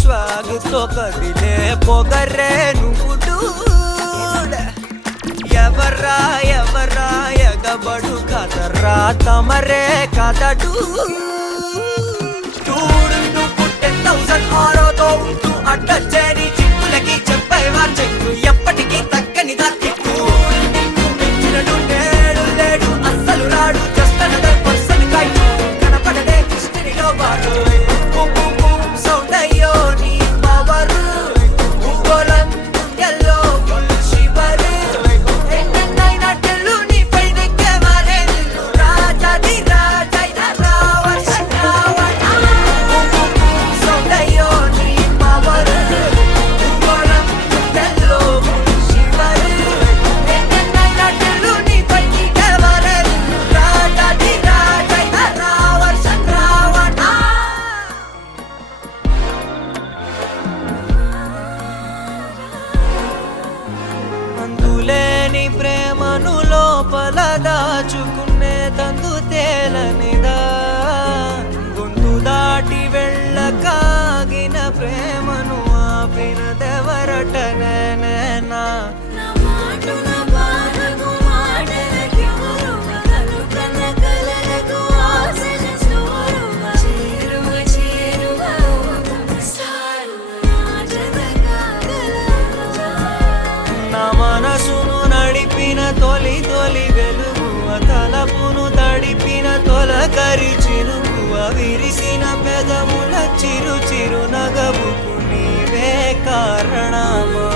స్వాగుతో కదిలే పొగరే నువ్వు డూడ్. ఎవరా ఎవరా ఎగబడు కదరా తమరే కదడు. చూడు నువ్వు 10,000 ఆరోతో ఉంటూ అడ్డొచ్చేని చిక్కులకి చెప్పేవా చెక్కు ఎప్పటికీ తగ్గని దక్కికు. మించినడు నేడు లేడు అస్సలు రాడు జస్ట్ అనదర్ పర్సన్ కైపు కనపడడే హిస్టరీలో వాడు. సౌండ్ అయ్యో నీ పవరు భూగోళం గుండెల్లో ఫుల్ శివరు. ఎన్నైనా టెల్లు నీపై నెక్కే వారే నిన్ను రాజాది రాజైన రావణ రావణ. సౌండ్ అయ్యో నీ పవరు భూగోళం గుండెల్లో ఫుల్ శివరు. ఎన్నైనా టెల్లు నీపై నెక్కే వారే నిన్ను రాజాది రాజైన రావణ రావణ. అందులేని ప్రేమను లోపల దాచుకునే తందు తేలనిదా. గొంతు దాటి వెళ్ళకాగిన ప్రేమను ఆపినదెవరటనేనా. నా మనసును నడిపిన తొలి తొలి వెలుగువ తలపును తడిపిన తొలకరి చిరుకువ విరిసిన పెదముల చిరు చిరు నగవుకు నీవే కారణమా.